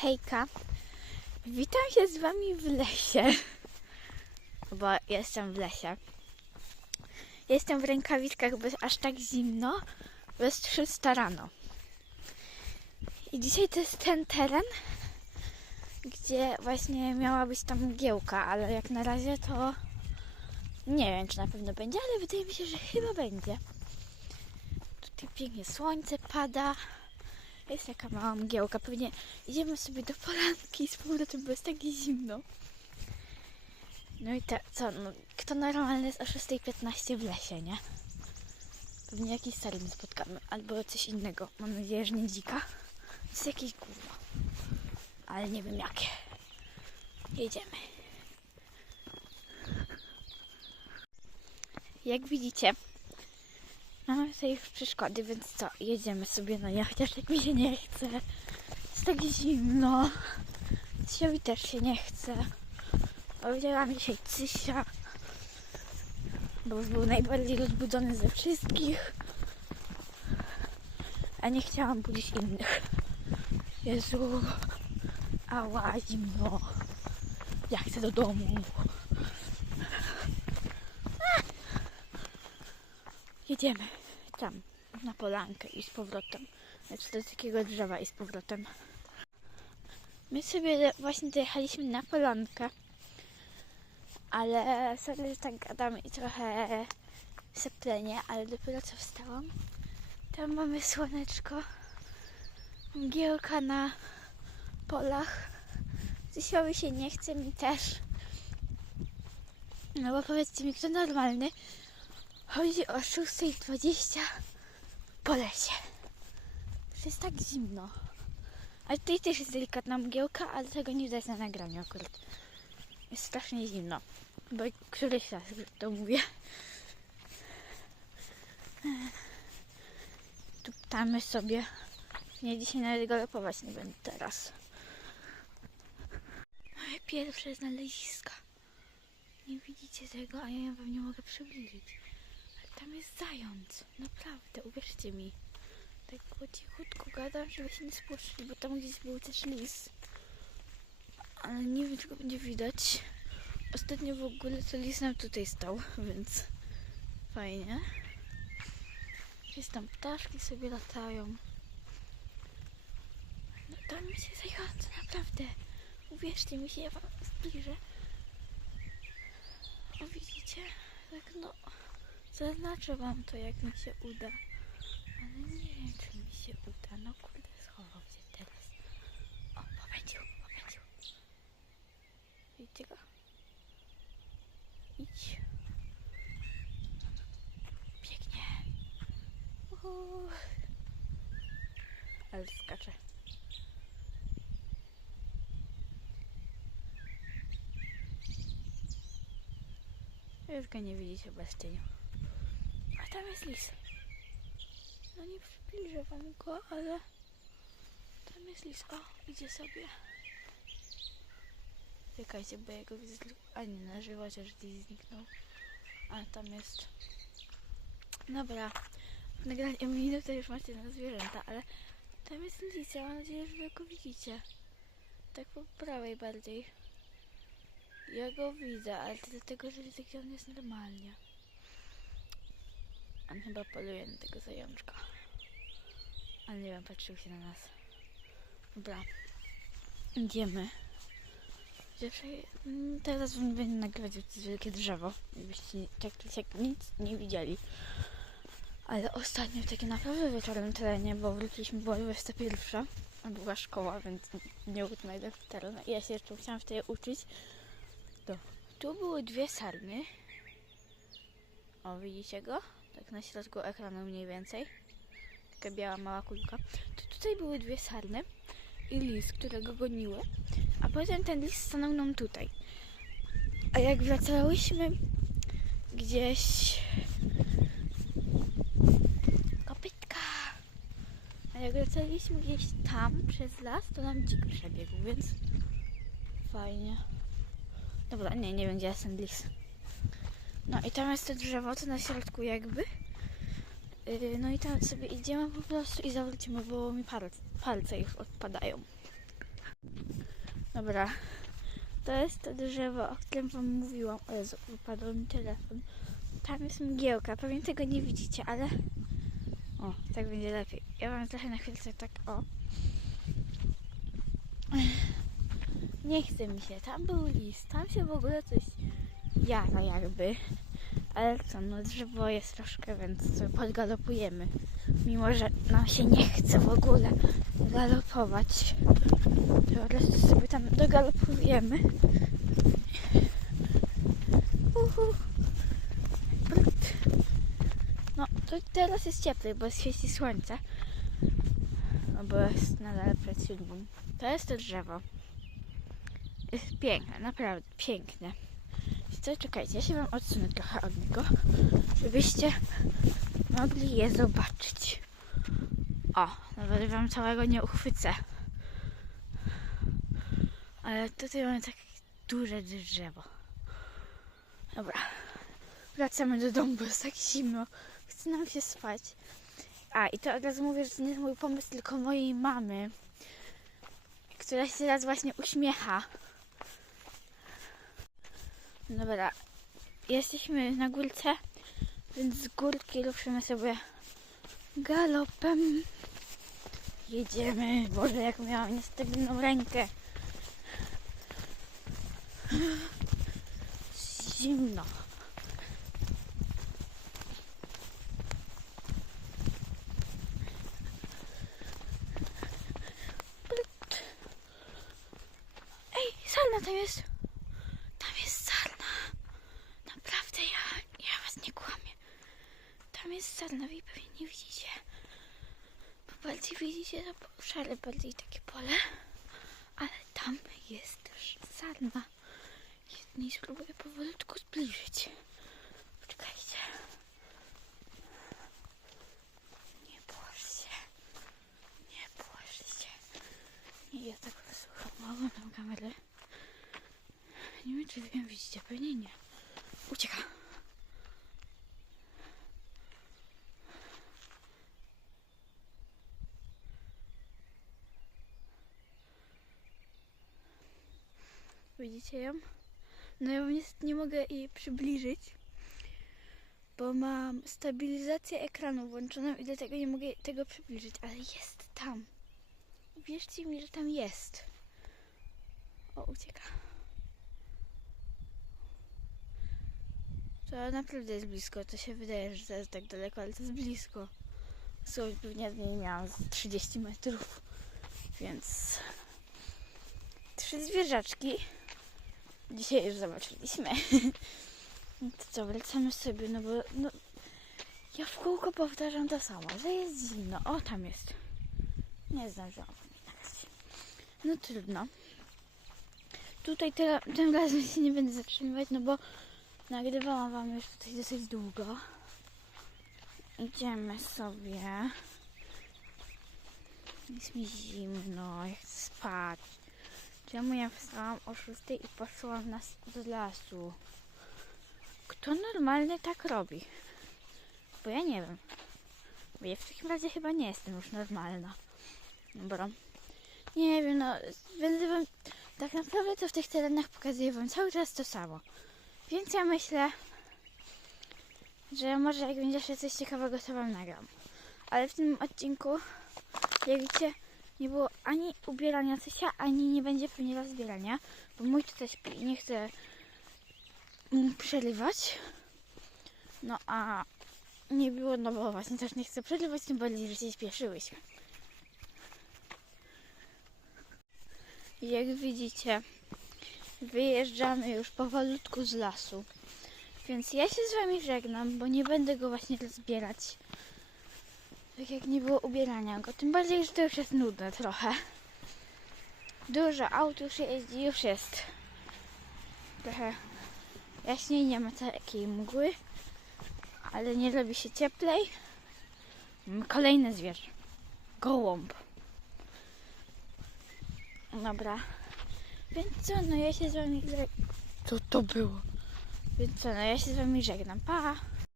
Hejka. Witam się z wami w lesie. Bo jestem w lesie. Jestem w rękawiczkach, bo aż tak zimno, bo jest 300 rano. I dzisiaj to jest ten teren, gdzie właśnie miała być tam mgiełka, ale jak na razie to nie wiem, czy na pewno będzie, ale wydaje mi się, że chyba będzie. Tutaj pięknie słońce pada. Jest taka mała mgiełka. Pewnie idziemy sobie do polanki z powrotem, bo jest tak zimno. No i te, co, no, kto normalny jest o 6.15 w lesie, nie? Pewnie jakiś sarin spotkamy, albo coś innego. Mam nadzieję, że nie dzika. To jest jakieś gówno. Ale nie wiem jakie. Jedziemy. Jak widzicie, mamy tutaj już przeszkody, więc co, jedziemy sobie na nie, chociaż jak mi się nie chce. Jest tak zimno. Cysiowi też się nie chce. Powiedziałam dzisiaj Cysia, bo był najbardziej rozbudzony ze wszystkich. A nie chciałam budzić innych. Jezu, ała, zimno. Ja chcę do domu. Jedziemy tam, na polankę i z powrotem. Znaczy do takiego drzewa i z powrotem. My sobie właśnie dojechaliśmy na polankę, ale że tak gadam i trochę seplenie, ale dopiero co wstałam. Tam mamy słoneczko, mgiełka na polach. Zysiowi się nie chce, mi też. No bo powiedzcie mi, kto normalny Chodzi o 6.20 po lesie. Już jest tak zimno. Ale tutaj też jest delikatna mgiełka, ale tego nie widać na nagraniu akurat. Jest strasznie zimno. Bo któryś raz to mówię. Tu ptamy sobie. Nie, dzisiaj nawet galopować nie będę teraz. Moje pierwsze znaleziska. Nie widzicie tego, a ja wam nie mogę przybliżyć. Tam jest zając. Naprawdę, uwierzcie mi. Tak po cichutku gadam, żeby się nie spłoszyli, bo tam gdzieś był też lis. Ale nie wiem, czy go będzie widać. Ostatnio w ogóle to lis nam tutaj stał, więc fajnie. Gdzieś tam ptaszki sobie latają. No tam się zające, naprawdę. Uwierzcie mi się, ja wam zbliżę. O, widzicie? Tak no... Zaznaczę wam to, jak mi się uda. Ale nie wiem, czy mi się uda. No kurde, schował się teraz. O, popędził, popędził. Widzicie go? Idź. Pięknie. Ale skacze. Już go nie widzicie bez cieniu. Tam jest lis. No nie przybliżę wam go, ale tam jest lis. O, idzie sobie. Czekajcie, bo ja go widzę. A nie, na żywo, chociaż lis zniknął. A tam jest... Dobra. W nagraniu minutę już macie na zwierzęta, ale tam jest lis. Ja mam nadzieję, że wy go widzicie. Tak po prawej bardziej. Ja go widzę, ale to dlatego, że taki on jest normalnie. On chyba poluje na tego zajączka. Ale nie wiem, patrzył się na nas. Dobra. Idziemy. Chociaż mm, teraz będę nagrywać wielkie drzewo. Żebyście tak siak nic nie widzieli. Ale ostatnio takie naprawdę wieczorem terenie, bo wróciliśmy, była 21, a była szkoła, więc nie był najlepszy teren. Ja się jeszcze musiałam wtedy uczyć. To tu były dwie sarny. O, widzicie go? Tak na środku ekranu mniej więcej. Taka biała mała kulka. To tutaj były dwie sarny i lis, którego goniły. A potem ten lis stanął nam tutaj. A jak wracałyśmy gdzieś... Kopytka! A jak wracaliśmy gdzieś tam przez las, to nam dzik przebiegł, więc fajnie. Dobra, nie, nie wiem gdzie jest ten lis. No i tam jest to drzewo, to na środku jakby. Yy, no i tam sobie idziemy po prostu i zawrócimy, bo mi palce, palce już odpadają. Dobra. To jest to drzewo, o którym wam mówiłam. O Jezu, wypadł mi telefon. Tam jest mgiełka. Pewnie tego nie widzicie, ale... O, tak będzie lepiej. Ja wam trochę na chwilę tak, o. Nie chce mi się. Tam był lis. Tam się w ogóle coś jara jakby. Ale co, no drzewo jest troszkę, więc podgalopujemy. Mimo, że nam się nie chce w ogóle galopować. To po prostu sobie tam dogalopujemy. Uhu. No, to teraz jest cieplej, bo świeci słońce. No bo jest nadal przed siódmą. To jest to drzewo. Jest piękne, naprawdę piękne. Co, czekajcie, ja się wam odsunę trochę od niego, żebyście mogli je zobaczyć. O, nawet wam całego nie uchwycę. Ale tutaj mamy takie duże drzewo. Dobra, wracamy do domu, bo jest tak zimno. Chce nam się spać. A, i to od razu mówię, że to nie jest mój pomysł, tylko mojej mamy, która się teraz właśnie uśmiecha. Dobra, jesteśmy na górce, więc z górki ruszymy sobie galopem. Jedziemy. Boże, jak miałam niestabilną rękę. Zimno. Ej, sarna tam jest. Tam jest sarna. Naprawdę, ja, ja was nie kłamię. Tam jest sarna, wy pewnie nie widzicie. Bo bardziej widzicie to szare, bardziej takie pole. Ale tam jest też sarna. Jednej spróbuję powolutku zbliżyć. Poczekajcie. Nie płacz się. Nie płacz się. Nie, ja tak mało na kamerę. Nie wiem, czy ją widzicie. Pewnie nie. Ucieka. Widzicie ją? No ja niestety nie mogę jej przybliżyć, bo mam stabilizację ekranu włączoną i dlatego nie mogę tego przybliżyć, ale jest tam. Wierzcie mi, że tam jest. O, ucieka. To naprawdę jest blisko. To się wydaje, że to jest tak daleko, ale to jest blisko. Dosłownie pewnie od niej miałam z 30 metrów. Więc trzy zwierzaczki. Dzisiaj już zobaczyliśmy. To co, wracamy sobie, no bo no, ja w kółko powtarzam to samo, że jest zimno. O, tam jest. Nie zdążyłam. No trudno. Tutaj tyle, tym razem się nie będę zatrzymywać, no bo nagrywałam wam już tutaj dosyć długo. Idziemy sobie. Jest mi zimno, ja chcę spać. Czemu ja wstałam o 6 i poszłam na, do lasu? Kto normalnie tak robi? Bo ja nie wiem. Bo ja w takim razie chyba nie jestem już normalna. Dobra. Nie wiem, no będę wam... Tak naprawdę to w tych terenach pokazuję wam cały czas to samo. Więc ja myślę, że może jak będzie jeszcze coś ciekawego, to wam nagram. Ale w tym odcinku, jak widzicie, nie było ani ubierania Cysia, ani nie będzie pewnie rozbierania, bo mój i nie chce mu przerywać. No a nie było, no bo właśnie też nie chcę przerywać, tym bardziej, że się śpieszyłyśmy. Jak widzicie, wyjeżdżamy już powolutku z lasu. Więc ja się z wami żegnam, bo nie będę go właśnie rozbierać. Tak jak nie było ubierania go. Tym bardziej, że to już jest nudne trochę. Dużo aut już jeździ, już jest. Trochę jaśniej, nie ma takiej mgły. Ale nie robi się cieplej. Mamy Kolejne zwierzę. Gołąb. Dobra. Więc co, no ja się z wami... Co to było? Więc co, no ja się z wami żegnam. Pa!